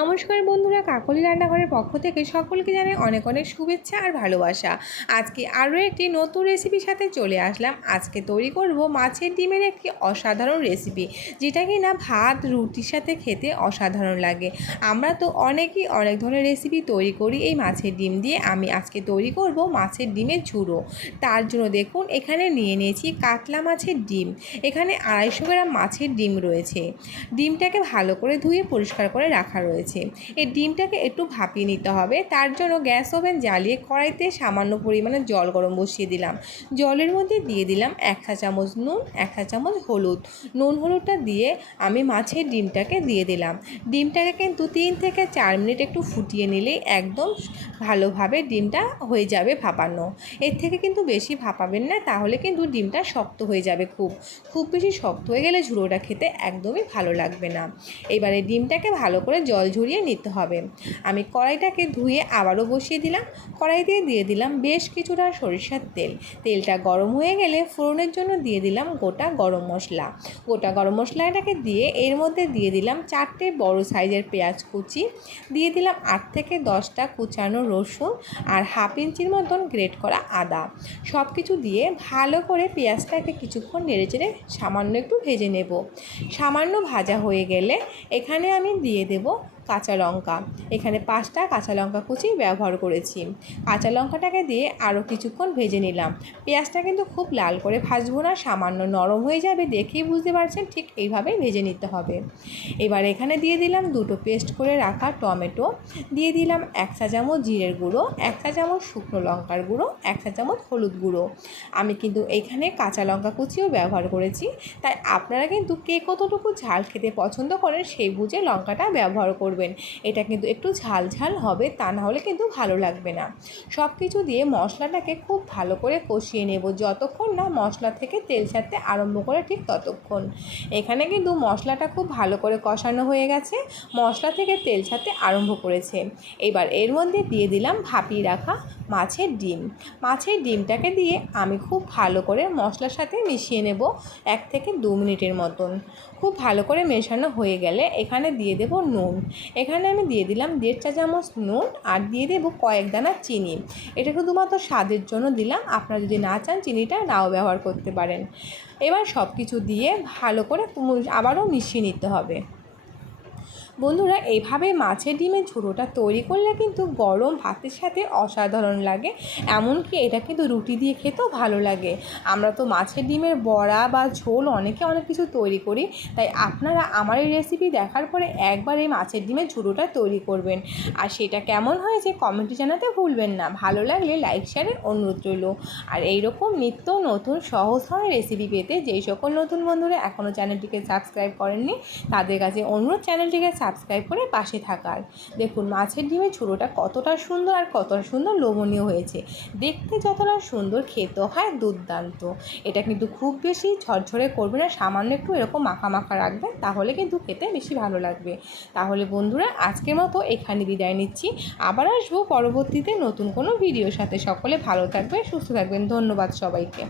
নমস্কার বন্ধুরা, কাকলি রান্নাঘরের পক্ষ থেকে সকলকে জানাই অনেক অনেক শুভেচ্ছা আর ভালোবাসা। আজকে আরও একটি নতুন রেসিপির সাথে চলে আসলাম। আজকে তৈরি করব মাছের ডিমের একটি অসাধারণ রেসিপি যেটা কি না ভাত, রুটির সাথে খেতে অসাধারণ লাগে। আমরা তো অনেকেই অনেক ধরনের রেসিপি তৈরি করি এই মাছের ডিম দিয়ে। আমি আজকে তৈরি করব মাছের ডিমের ঝুড়ো। তার জন্য দেখুন, এখানে নিয়ে নিয়েছি কাতলা মাছের ডিম। এখানে আড়াইশো গ্রাম মাছের ডিম রয়েছে। ডিমটাকে ভালো করে ধুয়ে পরিষ্কার করে রাখা রয়েছে। এই ডিমটাকে একটু ভাপিয়ে নিতে হবে। তার জন্য গ্যাস ওভেন জ্বালিয়ে কড়াইতে সামান্য পরিমাণে জল গরম বসিয়ে দিলাম। জলের মধ্যে দিয়ে দিলাম এক চা চামচ নুন, এক চা চামচ হলুদ। নুন, হলুদটা দিয়ে আমি মাছের ডিমটাকে দিয়ে দিলাম। ডিমটাকে কিন্তু তিন থেকে চার মিনিট একটু ফুটিয়ে নিলেই একদম ভালোভাবে ডিমটা হয়ে যাবে ভাপানো। এর থেকে কিন্তু বেশি ভাপাবেন না, তাহলে কিন্তু ডিমটা শক্ত হয়ে যাবে খুব। খুব বেশি শক্ত হয়ে গেলে ঝুড়োটা খেতে একদমই ভালো লাগবে না। এবারে ডিমটাকে ভালো করে জল ঝরিয়ে নিতে হবে। আমি কড়াইটাকে ধুয়ে আবারও বসিয়ে দিলাম। কড়াইতে দিয়ে দিলাম বেশ কিছুটা সরিষার তেল। তেলটা গরম হয়ে গেলে ফোড়নের জন্য দিয়ে দিলাম গোটা গরম মশলা। গোটা গরম মশলাটাকে দিয়ে এর মধ্যে দিয়ে দিলাম চারটে বড় সাইজের পেঁয়াজ কুচি। দিয়ে দিলাম আট থেকে দশটা কুচানো রসুন আর হাফ ইঞ্চির মতন গ্রেট করা আদা। সব কিছু দিয়ে ভালো করে পেঁয়াজটাকে কিছুক্ষণ নেড়ে চেড়ে সামান্য একটু ভেজে নেব। সামান্য ভাজা হয়ে গেলে এখানে আমি দিয়ে দেব কাঁচা লঙ্কা। এখানে পাঁচটা কাঁচা লঙ্কা কুচি ব্যবহার করেছি। কাঁচা লঙ্কাটাকে দিয়ে আরও কিছুক্ষণ ভেজে নিলাম। পেঁয়াজটা কিন্তু খুব লাল করে ভাজবো না, সামান্য নরম হয়ে যাবে দেখেই বুঝতে পারছেন, ঠিক এইভাবেই ভেজে নিতে হবে। এবার এখানে দিয়ে দিলাম দুটো পেস্ট করে রাখা টমেটো। দিয়ে দিলাম এক চা চামচ জিরের গুঁড়ো, এক চা চামচ শুকনো লঙ্কার গুঁড়ো, এক চা চামচ হলুদ গুঁড়ো। আমি কিন্তু এখানে কাঁচা লঙ্কা কুচিও ব্যবহার করেছি। তাই আপনারা কিন্তু কে কতটুকু ঝাল খেতে পছন্দ করেন সেই বুঝে লঙ্কাটা ব্যবহার করবেন। এটা কিন্তু একটু ঝাল ঝাল হবে, তা না হলে কিন্তু ভালো লাগবে না। সব কিছু দিয়ে মশলাটাকে খুব ভালো করে কষিয়ে নেব। যতক্ষণ না মশলা থেকে তেল ছাড়তে আরম্ভ করে ঠিক ততক্ষণ। এখানে কিন্তু মশলাটা খুব ভালো করে কষানো হয়ে গেছে। মশলা থেকে তেল ছাড়তে আরম্ভ করেছে। এবার এর মধ্যে দিয়ে দিলাম ভাপিয়ে রাখা মাছের ডিম। মাছের ডিমটাকে দিয়ে আমি খুব ভালো করে মশলার সাথে মিশিয়ে নেব এক থেকে দু মিনিটের মতন। খুব ভালো করে মেশানো হয়ে গেলে এখানে দিয়ে দেব নুন। এখানে আমি দিয়ে দিলাম দেড় চা চামচ নুন আর দিয়ে দেবো কয়েক দানা চিনি। এটা শুধুমাত্র স্বাদের জন্য দিলাম, আপনারা যদি না চান চিনিটা নাও ব্যবহার করতে পারেন। এবার সব কিছু দিয়ে ভালো করে আবারও মিশিয়ে নিতে হবে। বন্ধুরা, এইভাবে মাছের ডিমের ঝুড়োটা তৈরি করলে কিন্তু গরম ভাতের সাথে অসাধারণ লাগে। এমনকি এটা কিন্তু রুটি দিয়ে খেতেও ভালো লাগে। আমরা তো মাছের ডিমের বড়া বা ঝোল অনেকে অনেক কিছু তৈরি করি। তাই আপনারা আমার এই রেসিপি দেখার পরে একবার এই মাছের ডিমের ঝুড়োটা তৈরি করবেন। আর সেটা কেমন হয়েছে কমেন্টে জানাতে ভুলবেন না। ভালো লাগলে লাইক শেয়ারের অনুরোধ রইল। আর এইরকম নিত্য নতুন সহজ হয় রেসিপি পেতে যেই সকল নতুন বন্ধুরা এখনও চ্যানেলটিকে সাবস্ক্রাইব করেননি, তাদের কাছে অনুরোধ চ্যানেলটিকে সাবস্ক্রাইব করে পাশে থাকার। দেখুন, মাছের ডিমের ঝুড়োটা কতটা সুন্দর আর কতটা সুন্দর লোভনীয় হয়েছে। দেখতে যতটা সুন্দর খেতে হয় দুর্দান্ত। এটা কিন্তু খুব বেশি ঝরঝরে করবে না, সামান্য একটু এরকম মাখা মাখা রাখবেন তাহলে কিন্তু খেতে বেশি ভালো লাগবে। তাহলে বন্ধুরা, আজকের মতো এখানে বিদায় নিচ্ছি। আবার আসব পরবর্তীতে নতুন কোনো ভিডিওর সাথে। সকলে ভালো থাকবে সুস্থ থাকবেন। ধন্যবাদ সবাইকে।